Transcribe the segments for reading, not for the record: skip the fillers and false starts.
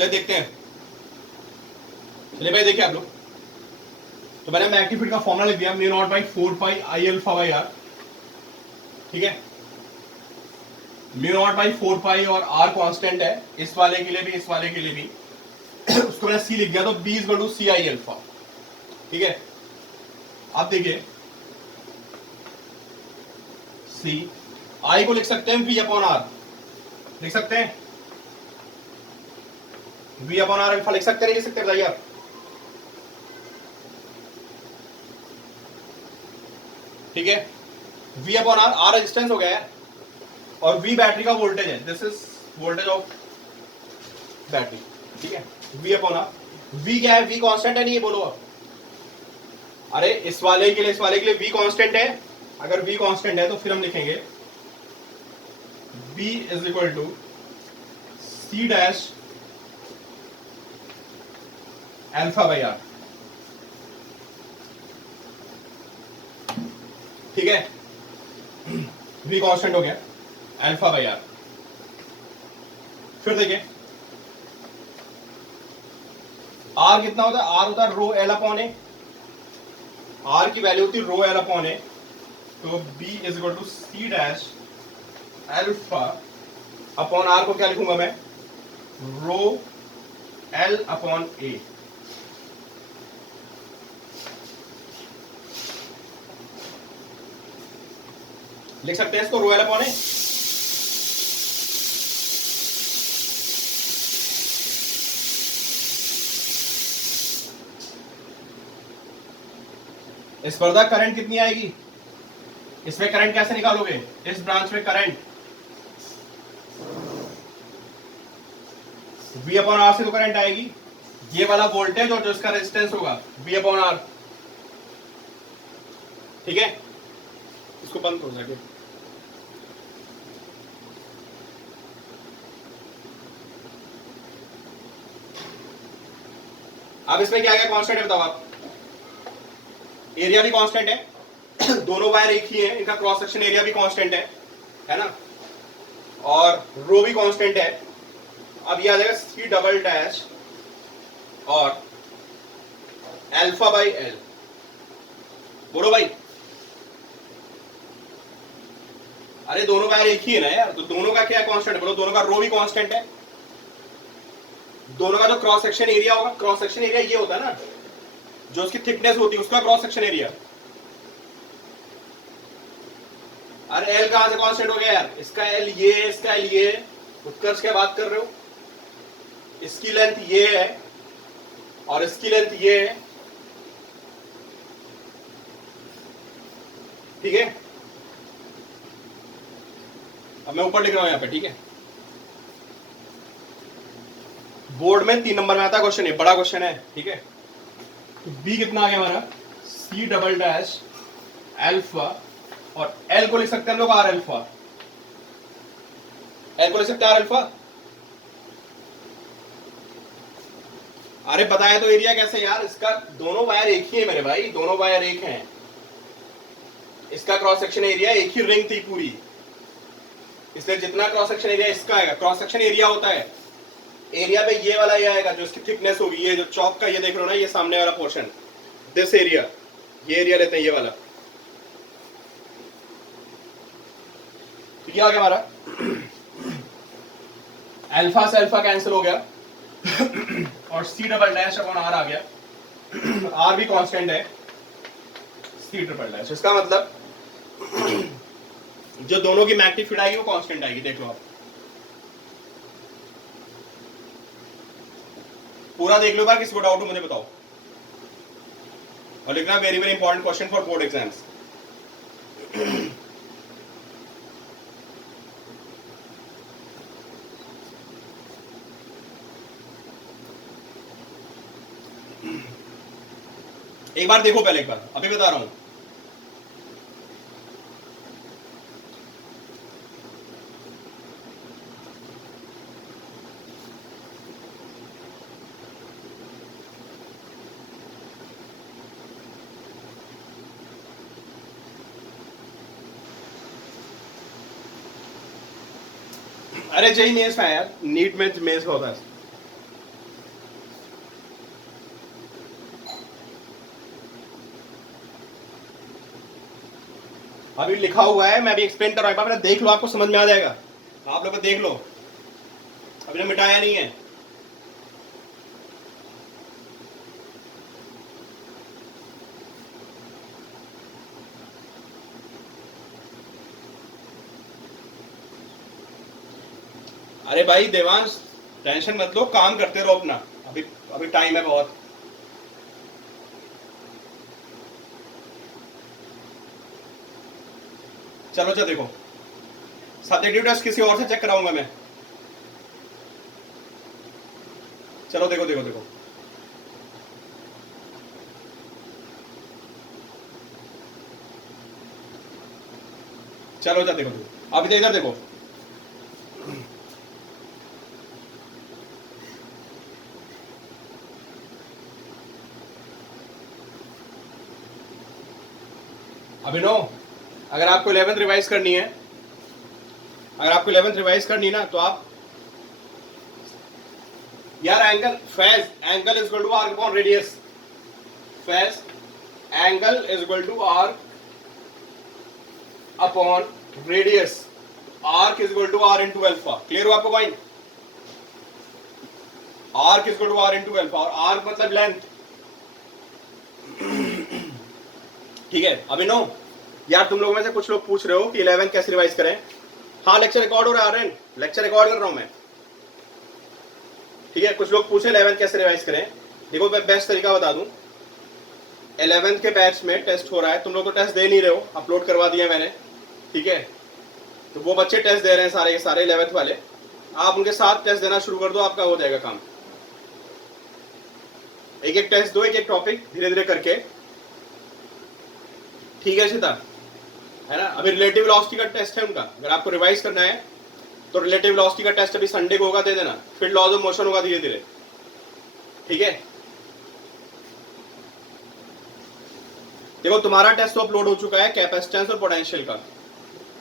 चलिए देखते हैं। चलिए भाई देखिए आप लोग, तो मैंने मैग्नेटिक फील्ड का फॉर्मूला लिख दिया, mu not by 4 pi I alpha by r. ठीक है, म्यू नॉट बाई 4 पाई और आर कांस्टेंट है इस वाले के लिए भी, इस वाले के लिए भी। उसको मैंने सी लिख दिया, तो b is equal to c I alpha. ठीक है, अब देखिए सी आई को लिख सकते हैं वी अपॉन आर, लिख सकते हैं वी अपॉन आर अल्फा, लिख सकते हैं नहीं लिख सकते बताइए आप। ठीक है, v upon r, r resistance हो गया है और वी बैटरी का वोल्टेज है, this is voltage of battery. ठीक है, वी अपॉन आर, वी क्या है, वी कांस्टेंट है नहीं है, बोलो आप। अरे इस वाले के लिए, इस वाले के लिए वी कांस्टेंट है, अगर वी कांस्टेंट है तो फिर हम लिखेंगे v is equal to c dash alpha by r. ठीक है, v कांस्टेंट हो गया अल्फा बाई आर। फिर देखिए r कितना होता है, r होता है rho l upon a, r की वैल्यू होती है रो एल अपॉन ए, तो b is equal to c dash alpha upon r को क्या लिखूंगा मैं, रो एल अपॉन ए। लिख सकते हैं इसको रो एल अपॉन ए। इस पर करंट कितनी आएगी, इसमें करंट कैसे निकालोगे, इस ब्रांच में करंट V अपॉन आर से तो करंट आएगी, ये वाला वोल्टेज और जो इसका रेजिस्टेंस होगा V अपॉन आर। ठीक है, इसको बंद हो जाए। अब इसमें क्या क्या कांस्टेंट है बताओ आप। एरिया भी कांस्टेंट है, दोनों वायर एक ही है, इनका क्रॉस सेक्शन एरिया भी कांस्टेंट है ना, और रो भी कांस्टेंट है। अब ये आ जाएगा सी डबल डैश और अल्फा बाई एल, बोलो भाई। अरे दोनों वायर एक ही है ना यार, तो दोनों का क्या कांस्टेंट है, बोलो। दोनों का रो भी कांस्टेंट है, दोनों का जो क्रॉस सेक्शन एरिया होगा, क्रॉस सेक्शन एरिया ये होता है ना, जो उसकी थिकनेस होती है उसका क्रॉस सेक्शन एरिया। अरे एल कहां से कांस्टेंट हो गया यार, इसका एल ये है, इसका एल ये है, उत्कर्ष क्या बात कर रहे हो। इसकी लेंथ ये है और इसकी लेंथ ये है। ठीक है, अब मैं ऊपर लिख रहा हूं यहां पे। ठीक है, बोर्ड में 3 नंबर में आता क्वेश्चन, है बड़ा क्वेश्चन है। ठीक है, तो बी कितना आ गया हमारा, सी डबल डैश अल्फा, और एल को लिख सकते हैं हम लोग आर अल्फा, एल को लिख सकते हैं आर अल्फा। अरे बताया तो एरिया कैसे यार, इसका दोनों वायर एक ही है मेरे भाई, दोनों वायर एक हैं, इसका क्रॉस सेक्शन एरिया एक ही रिंग थी पूरी, इसलिए जितना क्रॉस सेक्शन एरिया इसका आएगा, क्रॉस सेक्शन एरिया होता है, एरिया पे ये वाला ये आएगा जो इसकी थिकनेस होगी, ये जो चौक का ये देख रहे हो ना, ये सामने वाला पोर्शन, दिस एरिया, ये एरिया लेते हैं ये वाला। तो ये आ गया हमारा, अल्फा से अल्फा कैंसिल हो गया और C double dash upon R आ गया, आर भी कांस्टेंट है, सी डबल डैश, इसका मतलब जो दोनों की मैग्नेटिक फील्ड आएगी वो कांस्टेंट आएगी। देख लो आप, पूरा देख लो बार, किसी को डाउट हो मुझे बताओ, और लिखना very very important question for board exams. एक बार देखो पहले, एक बार अभी बता रहा हूं। अरे जेई मेंस में यार, नीट में मेंस का होता है। अभी लिखा हुआ है, मैं अभी एक्सप्लेन कर रहा हूँ, देख लो, आपको समझ में आ जाएगा। आप लोग देख लो, अभी ने मिटाया नहीं है। अरे भाई देवांश, टेंशन मत लो, काम करते रहो अपना, अभी अभी टाइम है बहुत। चलो चलो देखो, सब्जेक्टिव टेस्ट किसी और से चेक कराऊंगा मैं। चलो देखो देखो देखो, चलो जा देखो देखो, अभी इधर देखो। अभिनव, अगर आपको 11th रिवाइज करनी है, अगर आपको 11th रिवाइज करनी है ना, तो आप यार angle phase, angle is equal to arc upon radius. Phase angle is equal to arc upon radius. Arc is equal to r into alpha. Clear हो आपको point? Arc is equal to r into alpha, और arc मतलब length. ठीक है अभिनव, यार तुम लोगों में से कुछ लोग पूछ रहे हो कि 11th कैसे रिवाइज करें। हाँ लेक्चर रिकॉर्ड हो रहा है आर्यन, लेक्चर रिकॉर्ड कर रहा हूं मैं। ठीक है, कुछ लोग पूछे 11th कैसे रिवाइज करें। देखो मैं बेस्ट तरीका बता दूं, 11th के बैच में टेस्ट हो रहा है, तुम लोग तो टेस्ट दे नहीं रहे हो, अपलोड करवा दिया मैंने। ठीक है, तो वो बच्चे टेस्ट दे रहे हैं सारे के सारे 11th वाले, आप उनके साथ टेस्ट देना शुरू कर दो, आपका हो जाएगा काम। एक एक टेस्ट दो, एक एक टॉपिक धीरे धीरे करके। ठीक है सीता, है ना। अभी रिलेटिव वेलोसिटी का टेस्ट है उनका, अगर आपको रिवाइज करना है तो रिलेटिव वेलोसिटी का टेस्ट अभी संडे को होगा, दे देना। फिर लॉज ऑफ मोशन होगा धीरे धीरे। ठीक है, देखो तुम्हारा टेस्ट तो अपलोड हो चुका है कैपेसिटेंस और पोटेंशियल का।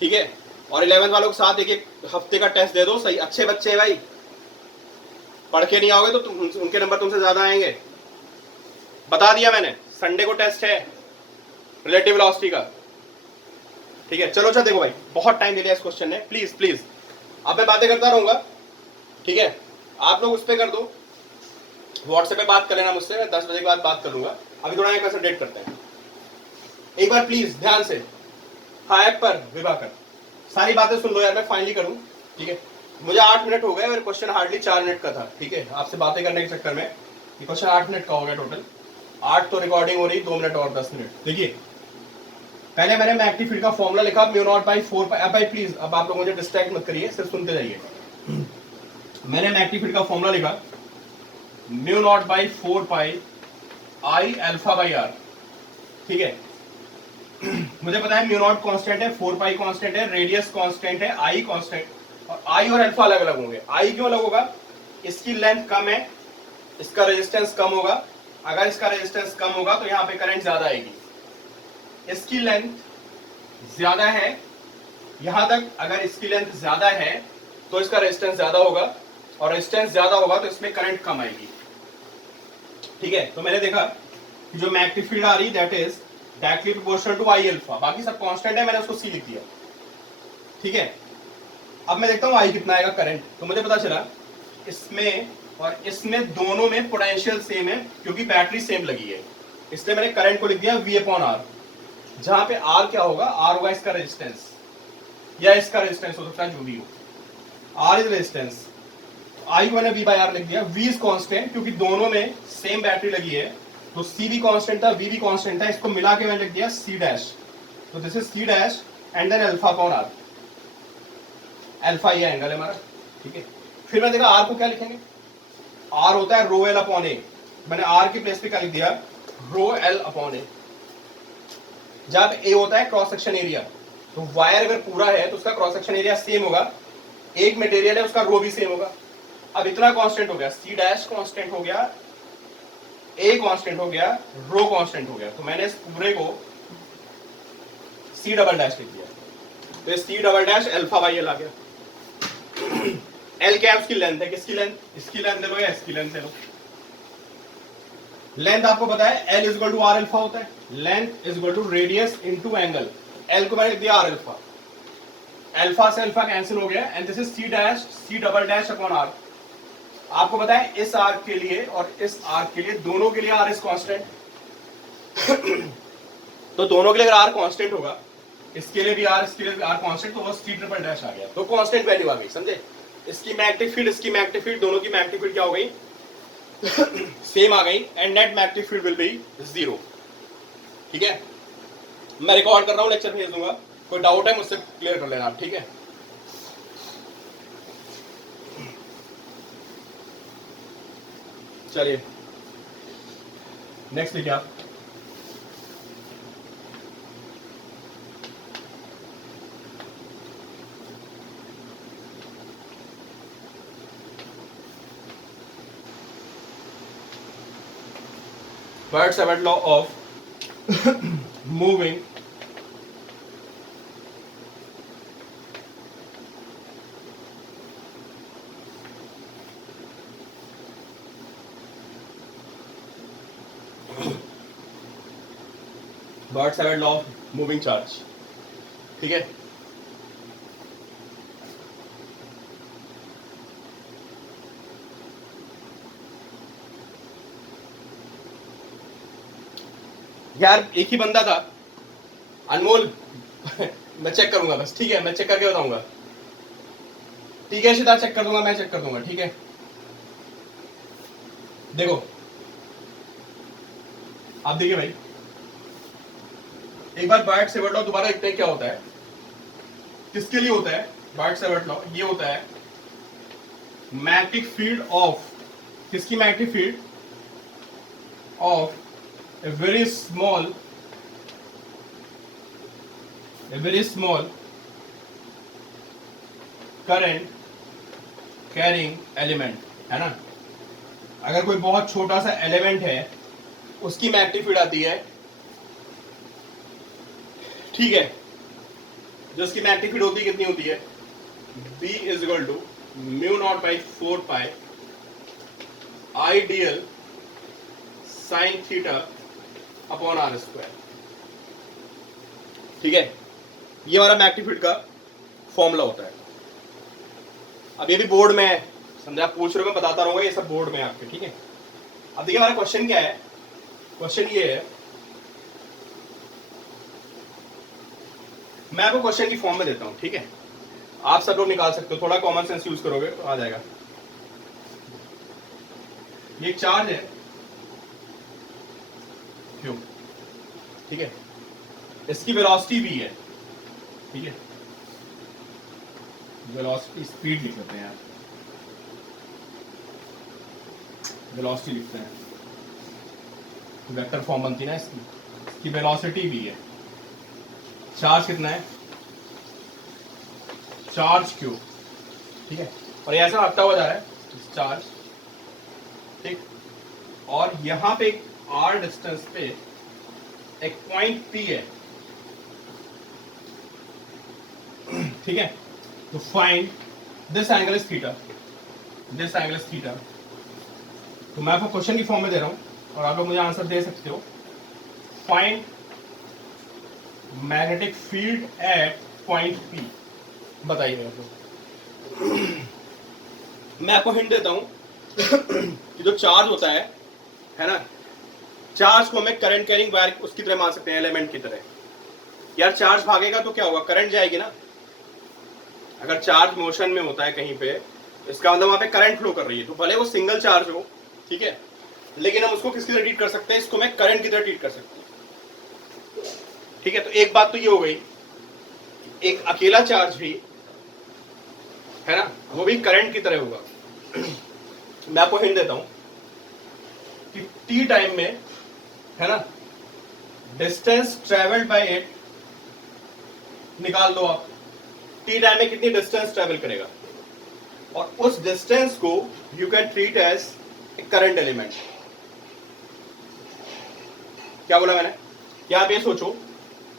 ठीक है, और 11th वालों के साथ एक एक हफ्ते का टेस्ट दे दो। सही, अच्छे बच्चे भाई, पढ़ के नहीं आओगे तो उनके नंबर तुमसे ज्यादा आएंगे। बता दिया मैंने, संडे को टेस्ट है रिलेटिव वेलोसिटी का। ठीक है, चलो अच्छा देखो भाई, बहुत टाइम ले लिया इस क्वेश्चन ने, प्लीज प्लीज। अब मैं बातें करता रहूंगा, ठीक है, आप लोग उस पर कर दो, व्हाट्सएप पे बात कर लेना मुझसे, मैं 10 बजे के बाद बात कर लूंगा। अभी थोड़ा एक कंसंट्रेट करते हैं एक बार प्लीज ध्यान से। हाँ ऐप पर विभाकर, सारी बातें सुन लो यार, मैं फाइनली करूं। ठीक है, मुझे 8 मिनट हो गए, मेरे क्वेश्चन हार्डली 4 मिनट का था। ठीक है, आपसे बातें करने के चक्कर में ये क्वेश्चन 8 मिनट का हो गया टोटल। 8 तो रिकॉर्डिंग हो रही, 2 मिनट और 10 मिनट। देखिए पहले मैंने मैग्नेटिक फील्ड का फॉर्मूला लिखा, म्यू नॉट बाई 4 पाई। अब भाई प्लीज, अब आप लोग मुझे डिस्ट्रैक्ट मत करिए, सिर्फ सुनते जाइए। मैंने मैग्नेटिक फील्ड का फॉर्मूला लिखा, mu not by 4 pi I alpha by r. ठीक है, मुझे पता है म्यू नॉट कांस्टेंट है, 4 पाई कांस्टेंट है, रेडियस कांस्टेंट है, आई कांस्टेंट, और आई और अल्फा अलग अलग होंगे। आई क्यों अलग होगा? इसकी लेंथ कम है, इसका रेजिस्टेंस कम होगा। अगर इसका रेजिस्टेंस कम होगा तो यहाँ पे करंट ज्यादा आएगी। इसकी लेंथ ज्यादा है, यहां तक अगर इसकी लेंथ ज्यादा है तो इसका रेजिस्टेंस ज्यादा होगा, और रेजिस्टेंस ज्यादा होगा तो इसमें करंट कम आएगी। ठीक है, तो मैंने देखा कि जो मैग्नेटिक फील्ड आ रही that is directly proportional to I alpha, बाकी सब कांस्टेंट है, मैंने उसको सी लिख दिया। ठीक है, अब मैं देखता हूं आई कितना आएगा करंट। तो मुझे पता चला इसमें और इसमें दोनों में पोटेंशियल सेम है, क्योंकि बैटरी सेम लगी है, इसलिए मैंने करंट को लिख दिया V अपॉन आर। जहां पे आर क्या होगा? आर होगा इसका रेजिस्टेंस, या इसका रेजिस्टेंस हो सकता है, जो भी हो। आर इज रेजिस्टेंस, आई मैंने V बाई आर लिख दिया। V इज कांस्टेंट, क्योंकि दोनों में सेम बैटरी लगी है, तो C भी कांस्टेंट था, V भी कांस्टेंट था, इसको मिला के मैंने लिख दिया C डैश। तो this is C dash and then alpha upon r. Alpha ये एंगल है हमारा। ठीक है, फिर मैं देखा आर को क्या लिखेंगे। आर होता है रो एल अपॉन ए, मैंने आर की प्लेस पे क्या लिख दिया? रो एल अपॉन ए। जब ए होता है क्रॉस सेक्शन एरिया, तो वायर अगर पूरा है तो उसका क्रॉस सेक्शन एरिया सेम होगा, एक मटेरियल है उसका रो भी सेम होगा। अब इतना कांस्टेंट हो गया, सी डैश कांस्टेंट हो गया, ए कांस्टेंट हो गया, रो कांस्टेंट हो गया, तो मैंने इस पूरे को सी डबल डैश लिख दिया। तो C double dash alpha by L आ गया। एल क्या है? उसकी लेंथ है। किसकी लेंथ? इसकी लेंथ ले लो या इसकी लेंथ ले लो। लेंथ आपको पता है l is equal to r alpha होता है। Length is equal to radius into angle. L को मैंने लिख दिया आर अल्फा, अल्फा से अल्फा कैंसिल हो गया, and this is c dash c double dash upon r. आपको पता है इस आर्क के लिए और इस आर्क के लिए, दोनों के लिए आर इज कांस्टेंट। तो दोनों के लिए अगर आर कांस्टेंट होगा, इसके लिए भी आर, इसके लिए भी आर कांस्टेंट, तो वो सी ट्रिपल डैश आ गया, तो कांस्टेंट वैल्यू आ गई, समझे। इसकी मैग्नेटिक फील्ड, इसकी मैग्नेटिक फील्ड, दोनों की मैग्नेटिक फील्ड क्या हो गई, सेम आ गई, and net magnetic field will be 0। ठीक है, मैं रिकॉर्ड कर रहा हूं, लेक्चर भेज दूंगा, कोई डाउट है मुझसे क्लियर कर लेना आप, ठीक है। चलिए नेक्स्ट देखिए आप, Bert-Savart law of moving Bert-Savart law of moving charge, ठीक है। यार एक ही बंदा था अनमोल। मैं चेक करूंगा बस, ठीक है, मैं चेक करके बताऊंगा, ठीक है। शिता चेक कर दूंगा, मैं चेक कर दूंगा, ठीक है। देखो आप देखिए भाई, एक बार बार्ट-सेवर्ट लॉ दोबारा देखते हैं क्या होता है, किसके लिए होता है बार्ट-सेवर्ट लॉ। ये होता है मैग्नेटिक फील्ड ऑफ, किसकी magnetic field of a very small current carrying element, है ना। अगर कोई बहुत छोटा सा एलिमेंट है, उसकी मैग्नेटिक फील्ड आती है, ठीक है, जो उसकी मैग्नेटिक फील्ड होती है कितनी होती है, B is equal to mu not by 4 pi I dl sine theta upon r square, ठीक है। ये हमारा मैग्नेटिक फील्ड का फॉर्मूला होता है। अब ये भी बोर्ड में है, समझे, आप पूछ रहे हो, मैं बताता रहूंगा, ये सब बोर्ड में है आपके, ठीक है। अब देखिए हमारा क्वेश्चन क्या है, क्वेश्चन ये है, मैं आपको क्वेश्चन की फॉर्म में देता हूं, ठीक है। आप सब लोग निकाल सकते हो, थोड़ा कॉमन सेंस यूज करोगे तो आ जाएगा। ये एक चार्ज है क्यों, ठीक है, इसकी वेलोसिटी v है, ठीक है, वेलोसिटी स्पीड लिख लेते हैं यार, वेलोसिटी लिखते हैं, वेक्टर फॉर्म बनती है ना इसकी वेलोसिटी v है। चार्ज कितना है, चार्ज क्यू, ठीक है, और ये ऐसा हटता हुआ जा रहा है चार्ज, ठीक, और यहां पे एक r डिस्टेंस पे एक पॉइंट P है, ठीक है। तो find this angle is theta, this angle is theta. तो मैं आपको क्वेश्चन की फॉर्म में दे रहा हूं और आप लोग मुझे आंसर दे सकते हो। Find magnetic field at point P, बताइए मेरे को। मैं आपको हिंट देता हूं कि जो चार्ज होता है ना, चार्ज को हमें करंट कैरिंग वायर उसकी तरह मान सकते हैं, एलिमेंट की तरह। यार चार्ज भागेगा तो क्या होगा, करंट जाएगी ना। अगर चार्ज मोशन में होता है कहीं पे, इसका मतलब वहां पे करंट फ्लो कर रही है, तो भले वो सिंगल चार्ज हो, ठीक है, लेकिन हम उसको किसकी तरह ट्रीट कर सकते हैं, इसको मैं करंट की तरह ट्रीट कर सकते हैं, ठीक है। तो एक बात तो ये हो गई, एक अकेला चार्ज भी है ना, वो भी करंट की तरह होगा। मैं आपको हिंट देता हूं कि टी टाइम में, है ना, डिस्टेंस ट्रेवल्ड बाय इट निकाल दो आप, टी टाइम में कितनी डिस्टेंस ट्रेवल करेगा, और उस डिस्टेंस को you can treat as a current element. क्या बोला मैंने, क्या आप ये सोचो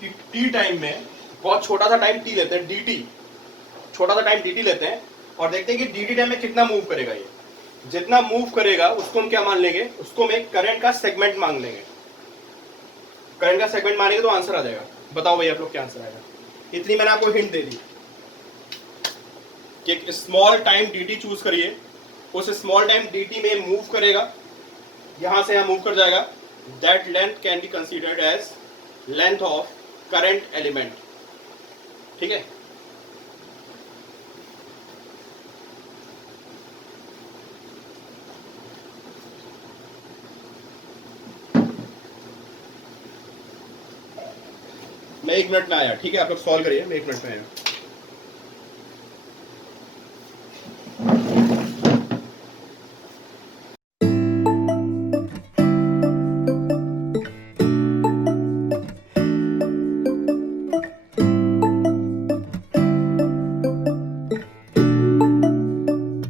कि टी टाइम में बहुत छोटा सा टाइम टी लेते हैं, dt, छोटा सा टाइम dt लेते हैं, और देखते हैं कि dt टाइम में कितना मूव करेगा। ये जितना मूव करेगा उसको हम क्या मान लेंगे, उसको हम एक करंट का सेगमेंट मान लेंगे। करंट का सेगमेंट मानेंगे तो आंसर आ जाएगा। बताओ भाई आप लोग क्या आंसर आएगा। इतनी मैंने आपको हिंट दे दी कि एक स्मॉल टाइम dt चूज करिए, उस स्मॉल टाइम dt में मूव करेगा, यहां से यहां मूव कर जाएगा, that length can be considered as length of current element. ठीक है, मैं 1 मिनट में आया। ठीक है, आप लोग सॉल्व करिए, मैं 1 मिनट में आया।